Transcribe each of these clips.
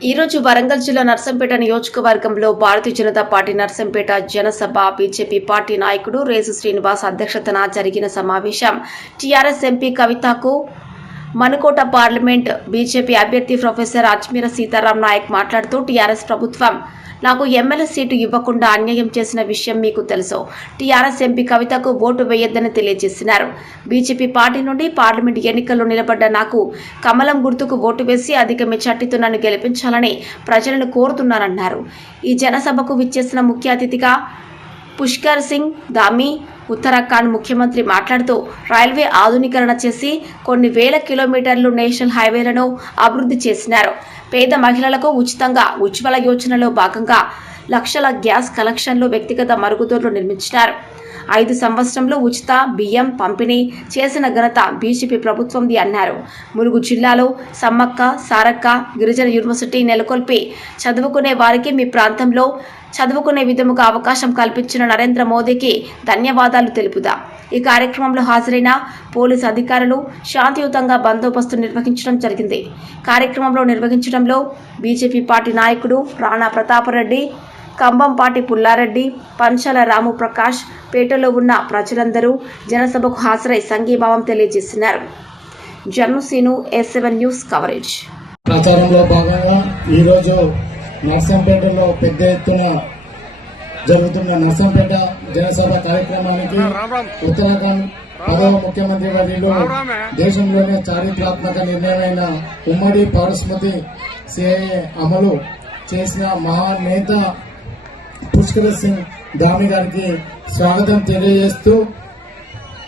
ఈ రోజు వరంగల్ జిల్లా నర్సంపేట నియోజకవర్గంలో భారతీయ జనతా పార్టీ నర్సంపేట జనసభ బీజేపీ పార్టీ నాయకుడు రేసు శ్రీనివాస్ అధ్యక్షతన జరిగిన సమావేశం. టీఆర్ఎస్ ఎంపీ కవితకు మనుకోట పార్లమెంట్ బీజేపీ అభ్యర్థి ప్రొఫెసర్ అజ్మీర సీతారాం నాయక్ మాట్లాడుతూ టీఆర్ఎస్ ప్రభుత్వం నాకు ఎమ్మెల్యే సీటు ఇవ్వకుండా అన్యాయం చేసిన విషయం మీకు తెలుసు. టీఆర్ఎస్ ఎంపీ కవితకు ఓటు వేయొద్దని తెలియజేసినారు. బీజేపీ పార్టీ నుండి పార్లమెంట్ ఎన్నికల్లో నిలబడ్డ నాకు కమలం గుర్తుకు ఓటు వేసి అధిక మెజార్టీతో నన్ను గెలిపించాలని ప్రజలను కోరుతున్నారన్నారు. ఈ జనసభకు విచ్చేసిన ముఖ్య అతిథిగా పుష్కర్ సింగ్ ధామీ ఉత్తరాఖండ్ ముఖ్యమంత్రి మాట్లాడుతూ రైల్వే ఆధునీకరణ చేసి కొన్ని వేల కిలోమీటర్లు నేషనల్ హైవేలను అభివృద్ధి చేసినారు. పేద మహిళలకు ఉచితంగా ఉజ్వల యోజనలో భాగంగా లక్షల గ్యాస్ కలెక్షన్లు, వ్యక్తిగత మరుగుదొడ్లు నిర్మించినారు. 5 సంవత్సరంలో ఉచిత బియ్యం పంపిణీ చేసిన ఘనత బీజేపీ ప్రభుత్వంది అన్నారు. ములుగు జిల్లాలో సమ్మక్క సారక్క గిరిజన యూనివర్సిటీ నెలకొల్పి చదువుకునే వారికి మీ ప్రాంతంలో చదువుకునే విధముగా అవకాశం కల్పించిన నరేంద్ర మోదీకి ధన్యవాదాలు తెలుపుదా. ఈ కార్యక్రమంలో హాజరైన పోలీసు అధికారులు శాంతియుతంగా బందోబస్తు నిర్వహించడం జరిగింది. కార్యక్రమంలో నిర్వహించడంలో బీజేపీ పార్టీ నాయకుడు రాణా ప్రతాపరెడ్డి, కంబంపాటి పుల్లారెడ్డి, పంచాల రాము ప్రకాష్, పేటలో ఉన్న ప్రజలందరూ జనసభకు హాజరై సంఘీభావం తెలియజేస్తున్నారు. జన్మసీను S7 న్యూస్ కవరేజ్. ప్రచారంలో భాగంగా ఈరోజు నర్సంపేటలో పెద్ద ఎత్తున జరుగుతున్న నర్సంపేట జనసభ కార్యక్రమానికి ఉత్తరాఖండ్ 10వ ముఖ్యమంత్రి వర్యులు దేశంలోనే చారిత్రాత్మక నిర్ణయమైన ఉమ్మడి పౌరస్మృతి సిఏఏ అమలు చేసిన మహానేత పుష్కర్ సింగ్ ధామీ గారికి స్వాగతం తెలియజేస్తూ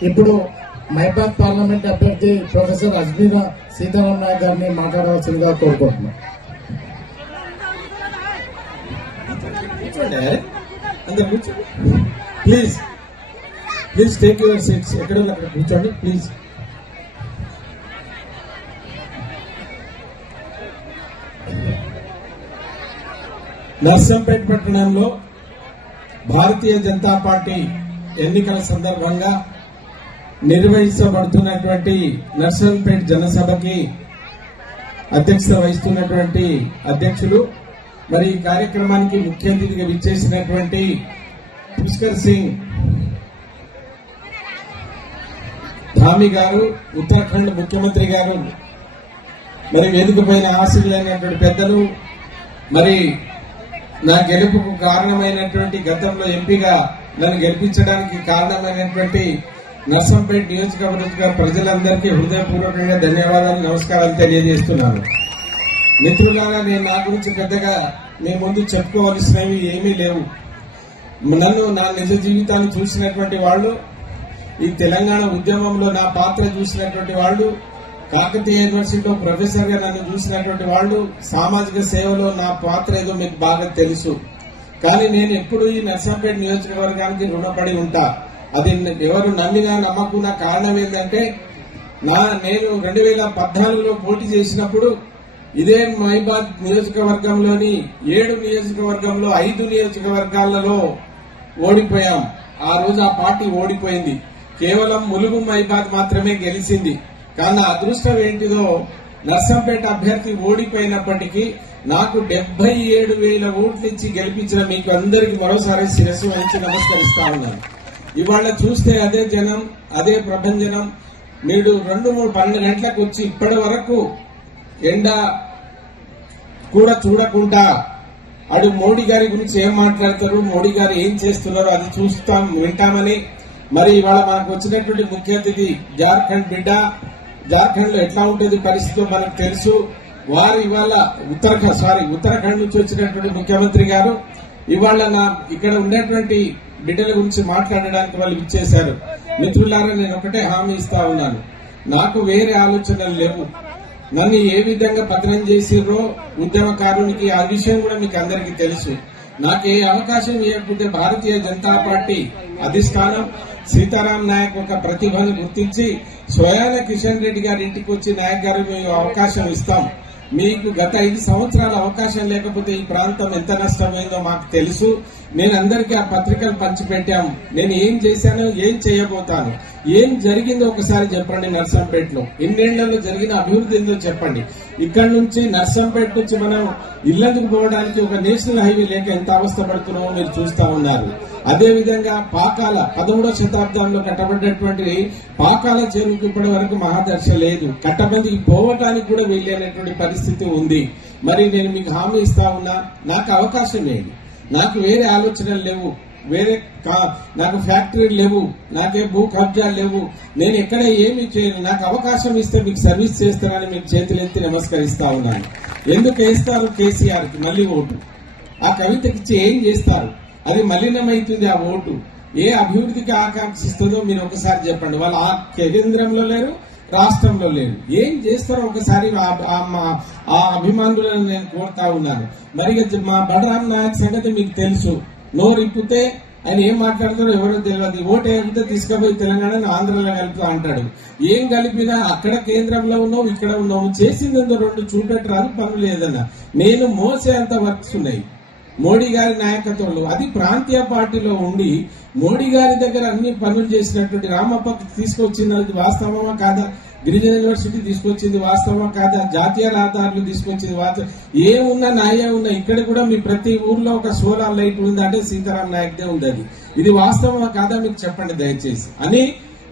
ఇప్పుడు మైబాద్ పార్లమెంట్ అభ్యర్థి ప్రొఫెసర్ అజ్మీర సీతారాం నాయక్ గారిని మాట్లాడవలసిందిగా కోరుకుంటున్నాం. Please please take your seats. ఎక్కడ అక్కడ కూర్చోండి ప్లీజ్. నర్సంపేట పట్టణంలో భారతీయ జనతా పార్టీ ఎన్నికల సందర్భంగా నిర్వహించబడుతున్నటువంటి నర్సంపేట జనసభకి అధ్యక్షత వహిస్తున్నటువంటి అధ్యక్షులు, మరి ఈ కార్యక్రమానికి ముఖ్య అతిథిగా విచ్చేసినటువంటి పుష్కర్ సింగ్ ధామీ గారు, ఉత్తరాఖండ్ ముఖ్యమంత్రి గారు, మరి వేదిక పైన ఆశీర్వైనటువంటి పెద్దలు, మరి నా గెలుపుకు కారణమైనటువంటి గతంలో ఎంపీగా నన్ను గెలిపించడానికి కారణమైనటువంటి నర్సంపేట నియోజకవర్గ ప్రజలందరికీ హృదయపూర్వకంగా ధన్యవాదాలు, నమస్కారాలు తెలియజేస్తున్నాను. మిత్రులారా, నేను నా గురించి పెద్దగా మీ ముందు చెప్పుకోవలసినవి ఏమీ లేవు. నన్ను నా నిజ జీవితాన్ని చూసినటువంటి వాళ్ళు, ఈ తెలంగాణ ఉద్యమంలో నా పాత్ర చూసినటువంటి వాళ్ళు, కాకతీయ యూనివర్సిటీలో ప్రొఫెసర్ గా నన్ను చూసినటువంటి వాళ్ళు, సామాజిక సేవలో నా పాత్ర ఏదో మీకు బాగా తెలుసు. కానీ నేను ఎప్పుడు ఈ నర్సంపేట నియోజకవర్గానికి రుణపడి ఉంటా. అది ఎవరు నమ్మినా నమ్మకున్న కారణం ఏంటంటే, నేను 2014లో పోటీ చేసినప్పుడు ఇదే మైబాద్ నియోజకవర్గంలోని 7 నియోజకవర్గంలో 5 నియోజకవర్గాలలో ఓడిపోయాం. ఆ రోజు ఆ పార్టీ ఓడిపోయింది. కేవలం ములుగు మైబాద్ మాత్రమే గెలిచింది. కానీ అదృష్టం ఏంటిదో, నర్సంపేట అభ్యర్థి ఓడిపోయినప్పటికీ నాకు 77,000 ఓట్లు ఇచ్చి గెలిపించిన మీకు అందరికి మరోసారి శిరస్సు వహించి నమస్కరిస్తా ఉన్నాను. ఇవాళ చూస్తే అదే జనం, అదే ప్రభంజనం. మీరు 2-3-12 గంటలకు వచ్చి ఇప్పటి వరకు ఎండ కూడా చూడకుండా అడు మోడీ గారి గురించి ఏం మాట్లాడతారు, మోడీ గారు ఏం చేస్తున్నారో అది చూస్తాం, వింటామని. మరి ఇవాళ మనకు వచ్చినటువంటి ముఖ్య అతిథి జార్ఖండ్ బిడ్డ. జార్ఖండ్ లో ఎట్లా ఉంటుంది పరిస్థితి మనకు తెలుసు. వారు ఇవాళ ఉత్తరాఖండ్ నుంచి వచ్చినటువంటి ముఖ్యమంత్రి గారు ఇవాళ ఇక్కడ ఉన్నటువంటి బిడ్డల గురించి మాట్లాడడానికి వాళ్ళు ఇచ్చేశారు. మిత్రులారా, నేను ఒకటే హామీ ఇస్తా ఉన్నాను, నాకు వేరే ఆలోచనలు లేవు. నన్ను ఏ విధంగా పతనం చేసిర్రో ఉద్యమకారునికి ఆ విషయం కూడా మీకు అందరికీ తెలుసు. నాకు ఏ అవకాశం ఇవ్వకపోతే భారతీయ జనతా పార్టీ అధిష్టానం సీతారాం నాయక్ ఒక ప్రతిభను గుర్తించి స్వయాన కిషన్ రెడ్డి గారి ఇంటికి వచ్చి నాయక్ గారు మేము అవకాశం ఇస్తాం. మీకు గత 5 సంవత్సరాల అవకాశం లేకపోతే ఈ ప్రాంతం ఎంత నష్టమైందో మాకు తెలుసు. నేను అందరికీ ఆ పత్రికలు పంచిపెట్టాము. నేను ఏం చేశానో, ఏం చేయబోతాను. ఏం జరిగిందో ఒకసారి చెప్పండి. నర్సంపేటలో ఎన్నేళ్లలో జరిగిన అభివృద్ధి ఏందో చెప్పండి. ఇక్కడ నుంచి నర్సంపేట నుంచి మనం ఇళ్లకు పోవడానికి ఒక నేషనల్ హైవే లేక ఎంత అవస్థ పడుతున్నామో మీరు చూస్తా ఉన్నారు. అదే విధంగా పాకాల 13వ శతాబ్దంలో కట్టబడినటువంటి పాకాల చెరువుకి ఇప్పటి వరకు మహాదర్శ లేదు. కట్టబందికి పోవటానికి కూడా వెళ్ళేటువంటి పరిస్థితి ఉంది. మరి నేను మీకు హామీ ఇస్తా ఉన్నా, నాకు అవకాశం లేదు, నాకు వేరే ఆలోచనలు లేవు, నాకు ఫ్యాక్టరీలు లేవు, నాకే భూ కబ్జాలు లేవు, నేను ఎక్కడ ఏమి చేయను. నాకు అవకాశం ఇస్తే మీకు సర్వీస్ చేస్తానని మీకు చేతులెత్తి నమస్కరిస్తా ఉన్నాను. ఎందుకు వేస్తారు కేసీఆర్ కి మళ్ళీ ఓటు? ఆ కవితకిచ్చి ఏం చేస్తారు? అది మలినమైతుంది ఆ ఓటు. ఏ అభివృద్ధికి ఆకాంక్షిస్తుందో మీరు ఒకసారి చెప్పండి. వాళ్ళు ఆ కేంద్రంలో లేరు, రాష్ట్రంలో లేరు. ఏం చేస్తారో ఒకసారి ఆ అభిమానులను నేను కోరుతా ఉన్నాను. మరి మా బలరాం నాయక్ సంగతి మీకు తెలుసు. నోరు ఇప్పితే ఆయన ఏం మాట్లాడతారో ఎవరో తెలియదు. ఓటు వేయకపోతే తీసుకుపోయి తెలంగాణ ఆంధ్రలో కలుపుతా అంటాడు. ఏం కలిపినా అక్కడ కేంద్రంలో ఉన్నావు, ఇక్కడ ఉన్నావు, చేసిందో రెండు చూపెట్టరాదు, పనులు లేదన్నా. నేను మోసే అంత వర్క్స్ ఉన్నాయి మోడీ గారి నాయకత్వంలో. అది ప్రాంతీయ పార్టీలో ఉండి మోడీ గారి దగ్గర అన్ని పనులు చేసినటువంటి రామప్ప తీసుకొచ్చింది వాస్తవమా కాదా? గిరిజన యూనివర్సిటీ తీసుకొచ్చింది వాస్తవమా కాదా? జాతీయ రహదారులు తీసుకొచ్చింది వాస్తవం. ఏమున్నా నాయే ఉన్నా. ఇక్కడ కూడా మీ ప్రతి ఊర్లో ఒక సోలార్ లైట్ ఉంది అంటే సీతారాం నాయక్దే ఉంది. అది ఇది వాస్తవమా కాదా మీకు చెప్పండి దయచేసి అని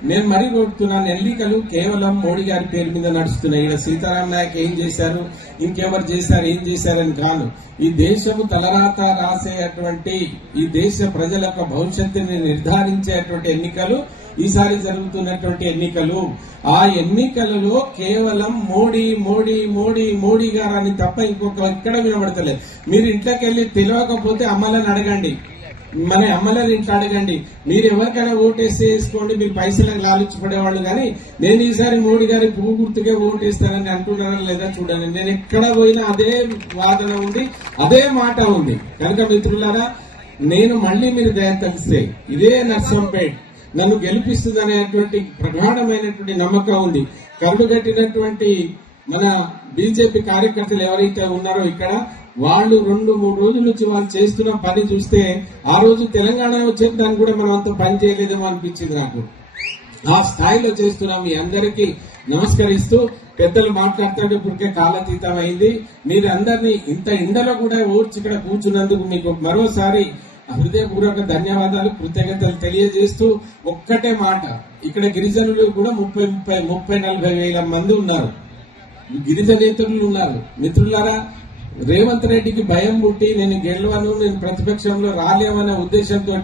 నేను మరీ కోరుతున్నాను. ఎన్నికలు కేవలం మోడీ గారి పేరు మీద నడుస్తున్నాయి. ఇక్కడ సీతారాం నాయక్ ఏం చేశారు, ఇంకెవరు చేశారు, ఏం చేశారని కాదు. ఈ దేశము తలరాత రాసేటువంటి, ఈ దేశ ప్రజల యొక్క భవిష్యత్తుని నిర్ధారించేటువంటి ఎన్నికలు ఈసారి జరుగుతున్నటువంటి ఎన్నికలు. ఆ ఎన్నికలలో కేవలం మోడీ మోడీ మోడీ మోడీ గారని తప్ప ఇంకొక ఎక్కడ వినబడతలేదు. మీరు ఇంట్లోకి వెళ్ళి తెలియకపోతే అమ్మలని అడగండి, మన అమ్మలని ఇంట్లో అడగండి. మీరు ఎవరికైనా ఓటేస్తే వేసుకోండి, మీరు పైసలకు లాలిచ్చి పడేవాళ్ళు. కానీ నేను ఈసారి మోడీ గారి పువ్వు గుర్తుకే ఓటేస్తానని అంటున్నారా లేదా చూడండి. నేను ఎక్కడ పోయినా అదే వాదన ఉంది, అదే మాట ఉంది. కనుక మిత్రులారా, నేను మళ్ళీ మీరు దయ తెలిస్తే ఇదే నర్సంపేట్ నన్ను గెలిపిస్తుంది అనేటువంటి ప్రగాఢమైనటువంటి నమ్మకం ఉంది. కరుడుగట్టినటువంటి మన బీజేపీ కార్యకర్తలు ఎవరైతే ఉన్నారో ఇక్కడ, వాళ్ళు 2-3 రోజుల నుంచి వాళ్ళు చేస్తున్న పని చూస్తే ఆ రోజు తెలంగాణ వచ్చేదాన్ని కూడా మనం అంత పని చేయలేదేమో అనిపించింది నాకు. ఆ స్థాయిలో చేస్తున్నాం. మీ అందరికీ నమస్కరిస్తూ పెద్దలు మాట్లాడుతుంటే ఇప్పటికే కాలాతీతం అయింది. మీరందరినీ ఇంత ఎండలో కూడా ఓర్చి ఇక్కడ కూర్చున్నందుకు మీకు మరోసారి హృదయపూర్వక ధన్యవాదాలు, కృతజ్ఞతలు తెలియజేస్తూ ఒక్కటే మాట, ఇక్కడ గిరిజనులు కూడా 30-40 వేల మంది ఉన్నారు, గిరిజనేతరులు ఉన్నారు. మిత్రులారా, రేవంత్ రెడ్డికి భయం పుట్టి నేను గెలవను, నేను ప్రతిపక్షంలో రాలేమనే ఉద్దేశంతో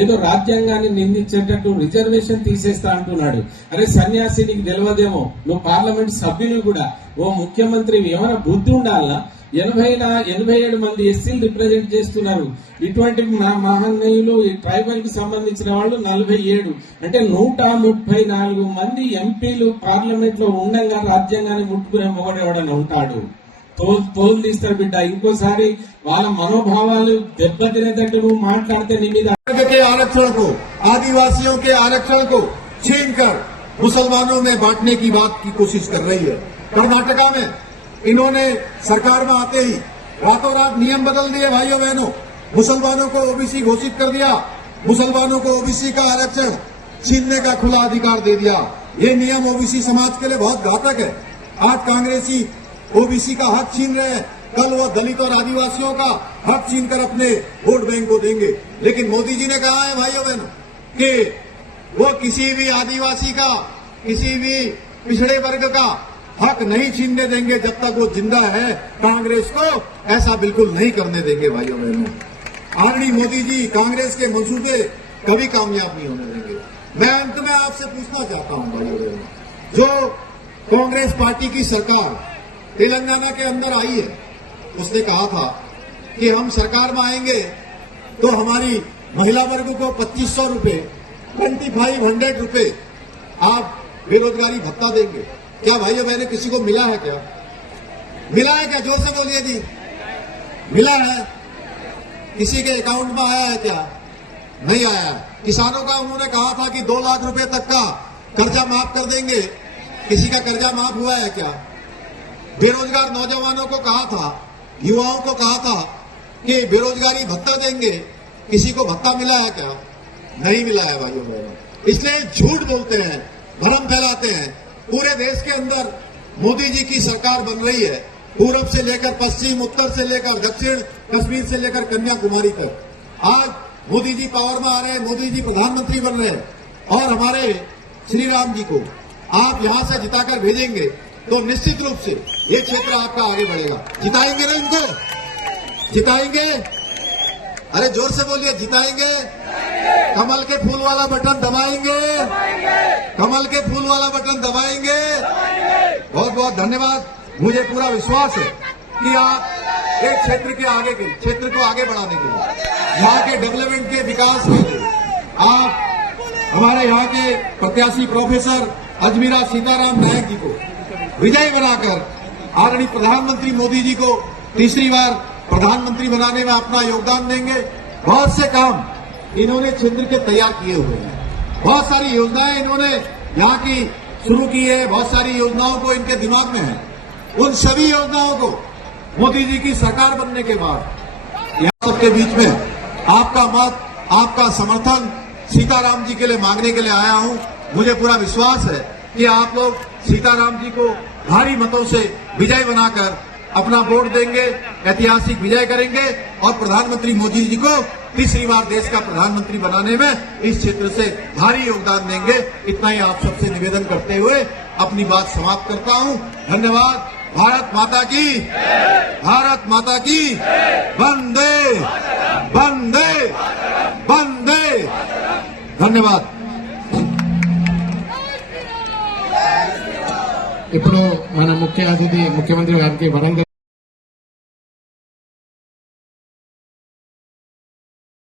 ఏదో రాజ్యాంగాన్ని నిందించేటట్టు రిజర్వేషన్ తీసేస్తా అంటున్నాడు. అరే సన్యాసి, నీకు తెలియదేమో, నువ్వు పార్లమెంట్ సభ్యులు కూడా, ఓ ముఖ్యమంత్రి ఏమైనా బుద్ధి ఉండాలనా? 87 మంది ఎస్సీలు రిప్రజెంట్ చేస్తున్నారు. ఇటువంటి మహనీయులు ఈ ట్రైబల్ కి సంబంధించిన వాళ్ళు 47, అంటే 134 మంది ఎంపీలు పార్లమెంట్ లో ఉండగా రాజ్యాంగాన్ని ముట్టుకునే మొగడెవడని ఉంటాడు. తోలు తీస్తారు బిడ్డ. ఇంకోసారి వాళ్ళ మనోభావాలు దెబ్బతినేటట్టు నువ్వు మాట్లాడితే నీ మీద आरक्षण को, आदिवासियों के आरक्षण को छीनकर मुसलमानों में बांटने की बात की कोशिश कर रही है। कर्नाटका में इन्होंने सरकार में आते ही रातों रात नियम बदल दिए भाइयों बहनों, मुसलमानों को ओबीसी घोषित कर दिया, मुसलमानों को ओबीसी का आरक्षण छीनने का खुला अधिकार दे दिया। ये नियम ओबीसी समाज के लिए बहुत घातक है। आज कांग्रेसी ओबीसी का हक छीन रहे हैं, कल वो दलित और आदिवासियों का हक छीनकर अपने वोट बैंक को देंगे। लेकिन मोदी जी ने कहा है भाइयों बहनों कि वो किसी भी आदिवासी का, किसी भी पिछड़े वर्ग का हक नहीं छीनने देंगे जब तक वो जिंदा है। कांग्रेस को ऐसा बिल्कुल नहीं करने देंगे भाइयों बहनों। आदरणीय मोदी जी कांग्रेस के मंसूबे कभी कामयाब नहीं होने देंगे। मैं अंत में आपसे पूछना चाहता हूं भाइयों बहनों, जो कांग्रेस पार्टी की सरकार तेलंगाना के अंदर आई है, उसने कहा था कि हम सरकार में आएंगे तो हमारी महिला वर्ग को 2500 रुपए, 2500 रुपए आप बेरोजगारी भत्ता देंगे। क्या भाइयों बहनों किसी को मिला है? क्या मिला है? क्या जोर से बोलिए जी, मिला है? किसी के अकाउंट में आया है? क्या नहीं आया? किसानों का उन्होंने कहा था कि 2 लाख रुपए तक का कर्जा माफ कर देंगे, किसी का कर्जा माफ हुआ है? क्या बेरोजगार नौजवानों को कहा था, युवाओं को कहा था कि बेरोजगारी भत्ता देंगे, किसी को भत्ता मिला है? क्या नहीं मिला है भाइयों बहनों। इसलिए झूठ बोलते हैं, भ्रम फैलाते हैं। पूरे देश के अंदर मोदी जी की सरकार बन रही है, पूरब से लेकर पश्चिम, उत्तर से लेकर दक्षिण, कश्मीर से लेकर कन्याकुमारी तक। आज मोदी जी पावर में आ रहे हैं, मोदी जी प्रधानमंत्री बन रहे हैं, और हमारे श्री राम जी को आप यहां से जिताकर भेजेंगे तो निश्चित रूप से ये क्षेत्र आपका आगे बढ़ेगा। जिताएंगे ना इनको? जिताएंगे? अरे जोर से बोलिए, जिताएंगे? कमल के फूल वाला बटन दबाएंगे? कमल के फूल वाला बटन दबाएंगे? बहुत बहुत धन्यवाद। मुझे पूरा विश्वास है कि आप एक क्षेत्र के आगे के क्षेत्र को आगे बढ़ाने के लिए, यहाँ के डेवलपमेंट के विकास के लिए आप हमारे यहाँ के प्रत्याशी प्रोफेसर अजमीरा सीताराम नायक जी को विजयी बनाकर आदरणीय प्रधानमंत्री मोदी जी को तीसरी बार प्रधानमंत्री बनाने में अपना योगदान देंगे। बहुत से काम इन्होंने क्षेत्र के तैयार किए हुए हैं, बहुत सारी योजनाएं इन्होंने यहाँ की शुरू की है, बहुत सारी योजनाओं को इनके दिमाग में है। उन सभी योजनाओं को मोदी जी की सरकार बनने के बाद यहाँ सबके बीच में आपका मत, आपका समर्थन सीताराम जी के लिए मांगने के लिए आया हूँ। मुझे पूरा विश्वास है कि आप लोग सीताराम जी को भारी मतों से विजय बनाकर अपना वोट देंगे, ऐतिहासिक विजय करेंगे और प्रधानमंत्री मोदी जी को तीसरी बार देश का प्रधानमंत्री बनाने में इस क्षेत्र से भारी योगदान देंगे। इतना ही आप सबसे निवेदन करते हुए अपनी बात समाप्त करता हूँ। धन्यवाद। भारत माता की, भारत माता की, वंदे वंदे वंदे। धन्यवाद। ఇప్పుడు మన ముఖ్య అతిథి ముఖ్యమంత్రి గారికి వరంగల్